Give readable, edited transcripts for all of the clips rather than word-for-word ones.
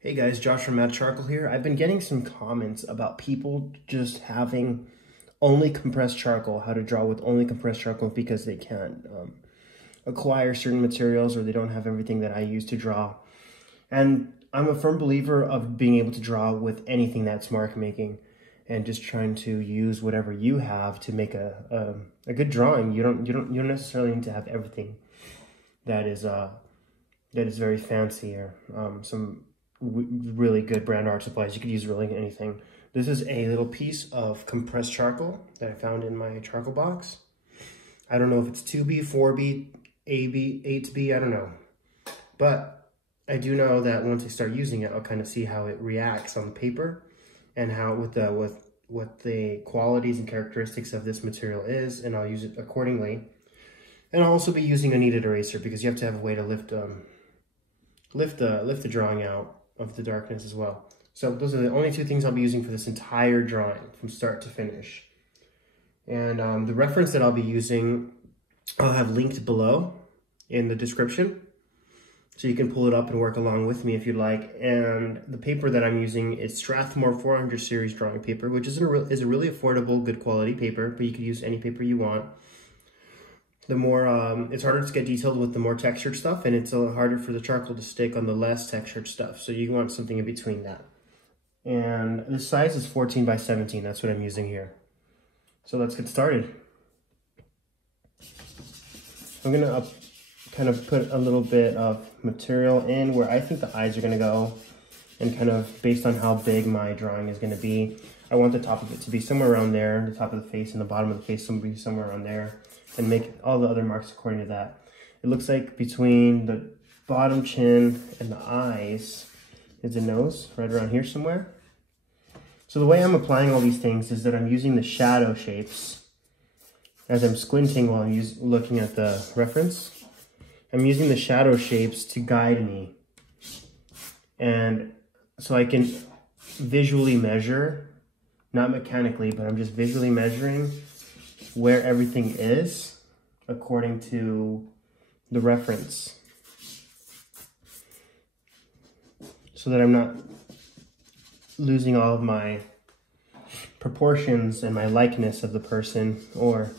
Hey guys, Josh from Matte Charcoal here. I've been getting some comments about people just having only compressed charcoal, how to draw with only compressed charcoal because they can't acquire certain materials or they don't have everything that I use to draw. And I'm a firm believer of being able to draw with anything that's mark making and just trying to use whatever you have to make a good drawing. You don't necessarily need to have everything that is very fancy or some really good brand art supplies. You could use really anything. This is a little piece of compressed charcoal that I found in my charcoal box. I don't know if it's 2B, 4B, AB, 8B, I don't know. But I do know that once I start using it, I'll kind of see how it reacts on the paper and how what the qualities and characteristics of this material is, and I'll use it accordingly. And I'll also be using a kneaded eraser because you have to have a way to lift the drawing out of the darkness as well. So those are the only two things I'll be using for this entire drawing from start to finish. And the reference that I'll be using, I'll have linked below in the description. So you can pull it up and work along with me if you'd like. And the paper that I'm using is Strathmore 400 series drawing paper, which is a really affordable, good quality paper, but you can use any paper you want. The more, it's harder to get detailed with the more textured stuff, and it's a little harder for the charcoal to stick on the less textured stuff. So you want something in between that. And this size is 14 by 17. That's what I'm using here. So let's get started. I'm gonna kind of put a little bit of material in where I think the eyes are gonna go, and kind of based on how big my drawing is gonna be. I want the top of it to be somewhere around there, the top of the face and the bottom of the face will be somewhere around there, and make all the other marks according to that. It looks like between the bottom chin and the eyes is the nose, right around here somewhere. So the way I'm applying all these things is that I'm using the shadow shapes as I'm squinting while I'm looking at the reference. I'm using the shadow shapes to guide me. And so I can visually measure, not mechanically, but I'm just visually measuring where everything is according to the reference, so that I'm not losing all of my proportions and my likeness of the person, or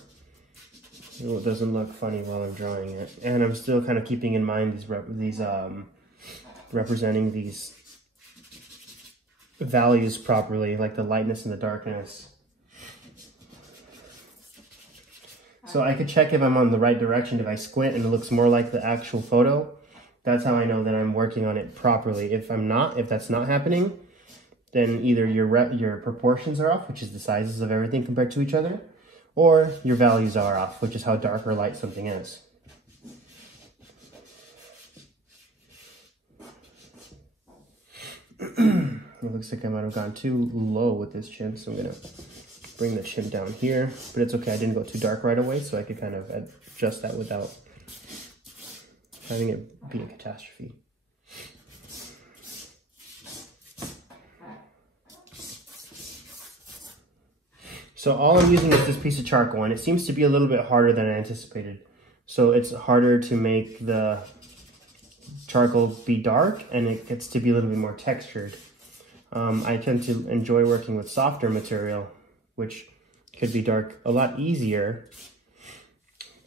it doesn't look funny while I'm drawing it. And I'm still kind of keeping in mind representing these values properly, like the lightness and the darkness. So I could check if I'm on the right direction. If I squint and it looks more like the actual photo, that's how I know that I'm working on it properly. If that's not happening, then either your proportions are off, which is the sizes of everything compared to each other, or your values are off, which is how dark or light something is. It looks like I might have gone too low with this chin, so I'm gonna bring the chin down here, but it's okay. I didn't go too dark right away, so I could kind of adjust that without having it be a catastrophe. So all I'm using is this piece of charcoal, and it seems to be a little bit harder than I anticipated. So it's harder to make the charcoal be dark, and it gets to be a little bit more textured. I tend to enjoy working with softer material, which could be dark a lot easier,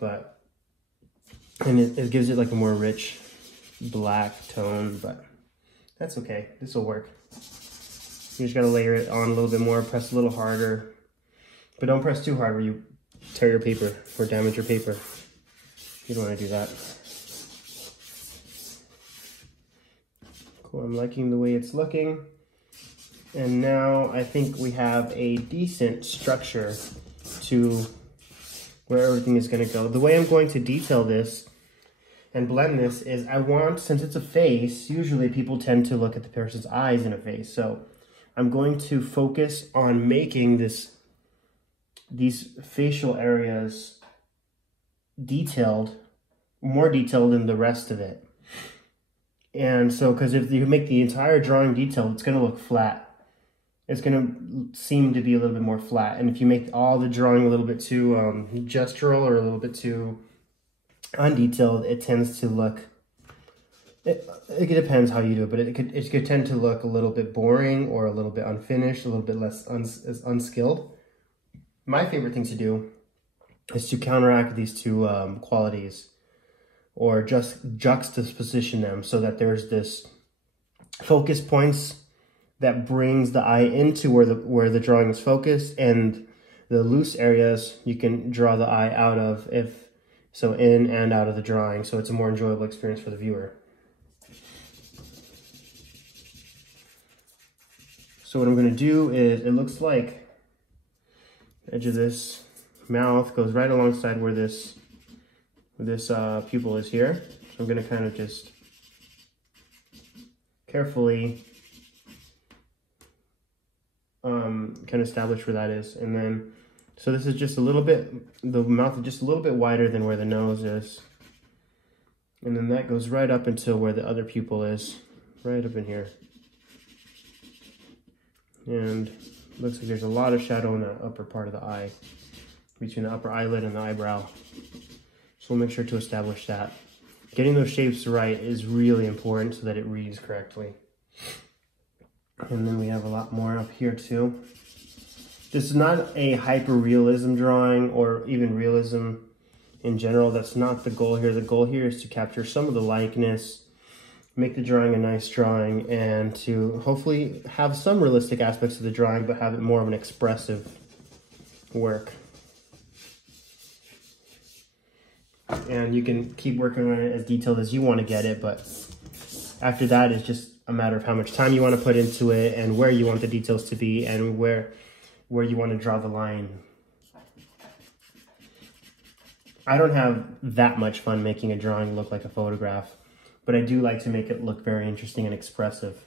and it gives it like a more rich black tone, but that's okay. This will work. You just gotta layer it on a little bit more, press a little harder, but don't press too hard where you tear your paper or damage your paper. You don't wanna do that. Cool, I'm liking the way it's looking. And now I think we have a decent structure to where everything is going to go. The way I'm going to detail this and blend this is since it's a face, usually people tend to look at the person's eyes in a face. So I'm going to focus on making these facial areas more detailed than the rest of it. And so, because if you make the entire drawing detailed, it's going to look flat. It's going to seem to be a little bit more flat. And if you make all the drawing a little bit too gestural or a little bit too undetailed, it tends to look It depends how you do it, but it could tend to look a little bit boring or a little bit unfinished, a little bit less unskilled. My favorite thing to do is to counteract these two qualities, or just juxtaposition them so that there's this focus points that brings the eye into where the drawing is focused, and the loose areas you can draw the eye out of, if so, in and out of the drawing, so it's a more enjoyable experience for the viewer. So what I'm going to do is, it looks like the edge of this mouth goes right alongside where this pupil is here. So I'm going to kind of just carefully kind of establish where that is. And then, so this is just a little bit, the mouth is just a little bit wider than where the nose is. And then that goes right up until where the other pupil is, right up in here. And looks like there's a lot of shadow in the upper part of the eye, between the upper eyelid and the eyebrow. So we'll make sure to establish that. Getting those shapes right is really important so that it reads correctly. And then we have a lot more up here too. This is not a hyper-realism drawing, or even realism in general. That's not the goal here. The goal here is to capture some of the likeness, make the drawing a nice drawing, and to hopefully have some realistic aspects of the drawing, but have it more of an expressive work. And you can keep working on it as detailed as you want to get it, but after that, it's just a matter of how much time you want to put into it, and where you want the details to be, and where you want to draw the line. I don't have that much fun making a drawing look like a photograph, but I do like to make it look very interesting and expressive.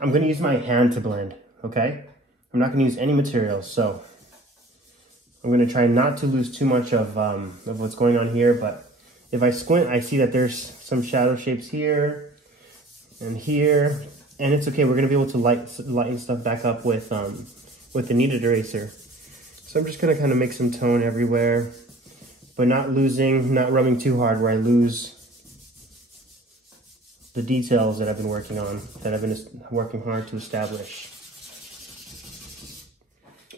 I'm going to use my hand to blend, okay? I'm not going to use any materials, so I'm going to try not to lose too much of what's going on here, but if I squint, I see that there's some shadow shapes here and here, and it's okay. We're going to be able to lighten stuff back up with the kneaded eraser. So I'm just going to kind of make some tone everywhere, but not rubbing too hard where I lose the details that I've been working on, that I've been working hard to establish.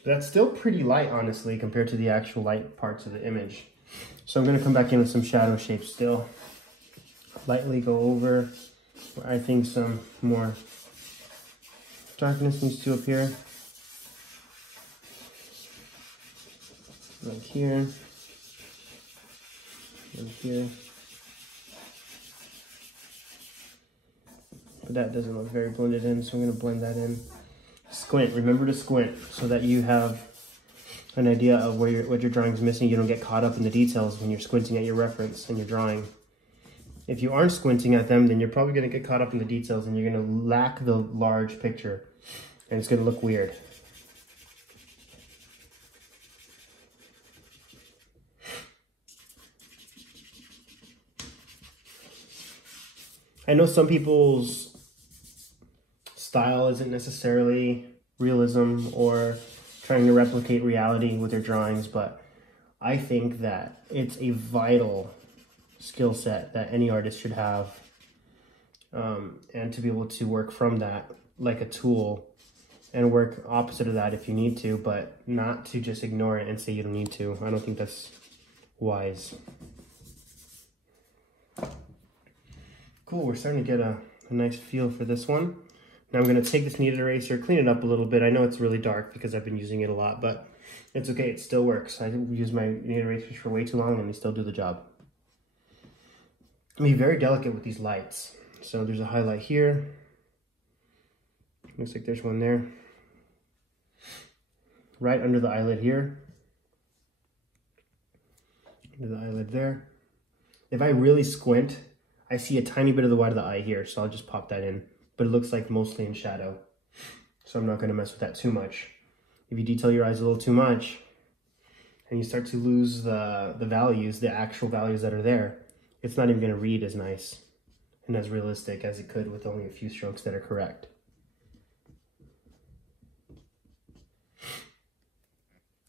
That's still pretty light, honestly, compared to the actual light parts of the image. So I'm going to come back in with some shadow shapes still. Lightly go over where I think some more darkness needs to appear. Like here. And here. But that doesn't look very blended in, so I'm going to blend that in. Squint. Remember to squint so that you have an idea of what your drawing's missing. You don't get caught up in the details when you're squinting at your reference and your drawing. If you aren't squinting at them, then you're probably going to get caught up in the details, and you're going to lack the large picture, and it's going to look weird. I know some people's style isn't necessarily realism or trying to replicate reality with their drawings, but I think that it's a vital skill set that any artist should have, and to be able to work from that like a tool, and work opposite of that if you need to, but not to just ignore it and say you don't need to. I don't think that's wise. Cool, we're starting to get a nice feel for this one. Now I'm going to take this kneaded eraser, clean it up a little bit. I know it's really dark because I've been using it a lot, but it's okay, it still works. I use my kneaded erasers for way too long and they still do the job. Be very delicate with these lights. So there's a highlight here. Looks like there's one there. Right under the eyelid here. Under the eyelid there. If I really squint, I see a tiny bit of the white of the eye here, so I'll just pop that in. But it looks like mostly in shadow, so I'm not going to mess with that too much. If you detail your eyes a little too much, and you start to lose the values, the actual values that are there, it's not even going to read as nice and as realistic as it could with only a few strokes that are correct.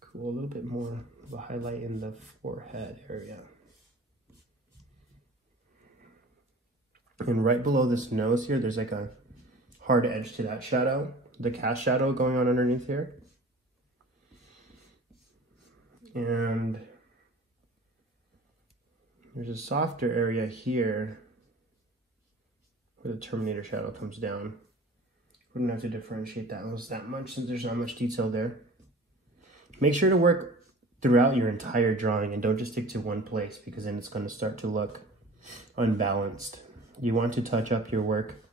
Cool, a little bit more of a highlight in the forehead area. And right below this nose here, there's like a hard edge to that shadow, the cast shadow going on underneath here. And there's a softer area here where the Terminator shadow comes down. Wouldn't have to differentiate that much since there's not much detail there. Make sure to work throughout your entire drawing and don't just stick to one place, because then it's going to start to look unbalanced. You want to touch up your work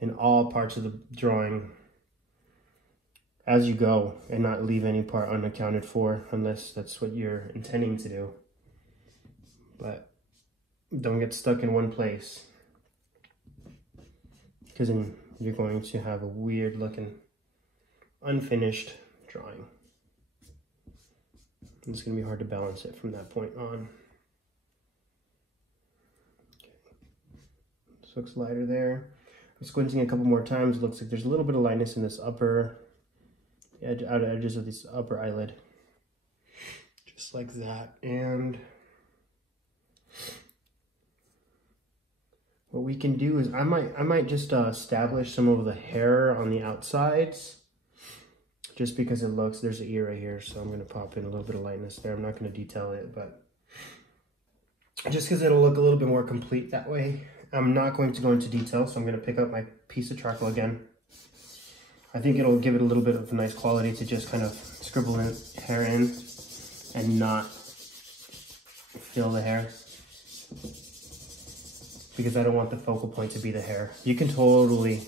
in all parts of the drawing as you go and not leave any part unaccounted for unless that's what you're intending to do. But don't get stuck in one place, because then you're going to have a weird looking unfinished drawing. It's going to be hard to balance it from that point on. Okay. This looks lighter there. I'm squinting a couple more times. It looks like there's a little bit of lightness in this outer edges of this upper eyelid. Just like that. And what we can do is I might just establish some of the hair on the outsides, just because it looks, there's an ear right here, so I'm going to pop in a little bit of lightness there. I'm not going to detail it, but just because it'll look a little bit more complete that way. I'm not going to go into detail, so I'm going to pick up my piece of charcoal again. I think it'll give it a little bit of a nice quality to just kind of scribble hair in and not fill the hair, because I don't want the focal point to be the hair. You can totally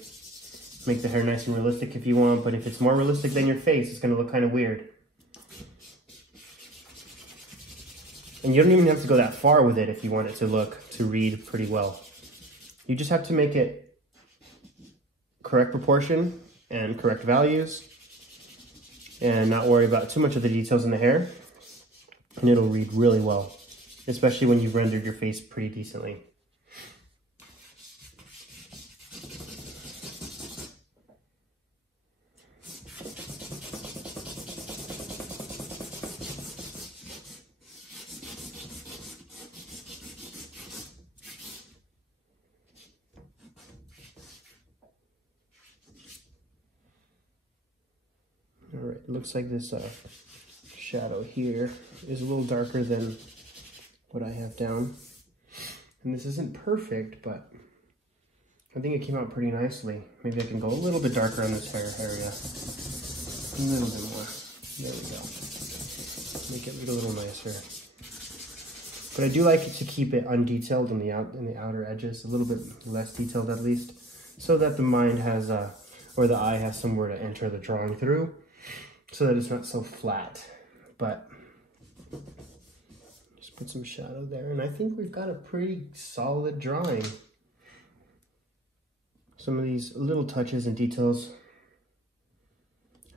make the hair nice and realistic if you want, but if it's more realistic than your face, it's going to look kind of weird. And you don't even have to go that far with it if you want it to read pretty well. You just have to make it correct proportion and correct values and not worry about too much of the details in the hair, and it'll read really well, especially when you've rendered your face pretty decently. All right, it looks like this shadow here is a little darker than what I have down. And this isn't perfect, but I think it came out pretty nicely. Maybe I can go a little bit darker on this hair area. A little bit more. There we go. Make it look a little nicer. But I do like it to keep it undetailed in the outer edges, a little bit less detailed at least, so that the mind has, or the eye has somewhere to enter the drawing through, so that it's not so flat. But just put some shadow there, and I think we've got a pretty solid drawing. Some of these little touches and details,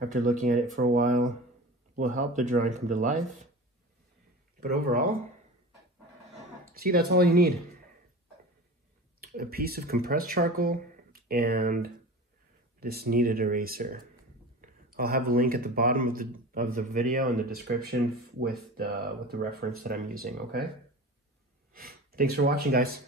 after looking at it for a while, will help the drawing come to life. But overall, see, that's all you need. A piece of compressed charcoal and this kneaded eraser. I'll have a link at the bottom of the video in the description with the reference that I'm using, okay? Thanks for watching, guys.